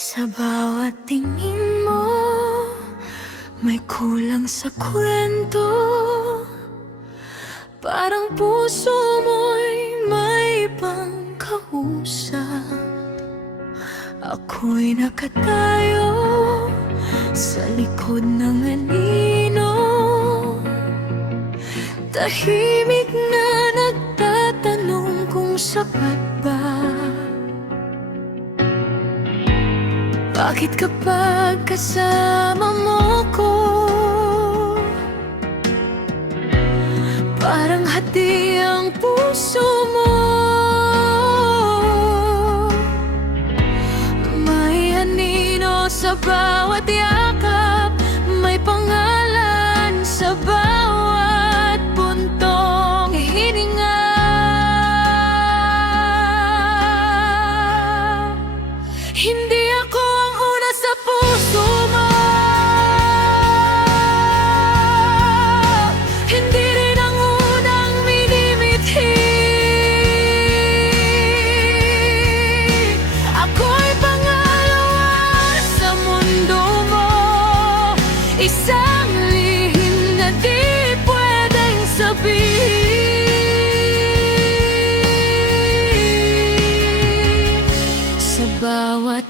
Sa bawat tingin mo, may kulang sa kwento. Parang puso mo'y may pangkausap. Ako'y nakatayo sa likod ng anino, tahimik na nagtatanong kung sapat ba. Bakit kapag kasama mo ko, parang hati ang puso mo? May anino sa bawat yakap, may pangalan sa bawat puntong hininga. Hindi ako ang una sa puso mo, hindi rin ang unang minimithi. Ako'y pangalawa sa mundo mo, isang lihim na di pwedeng sabihin. Sa bawat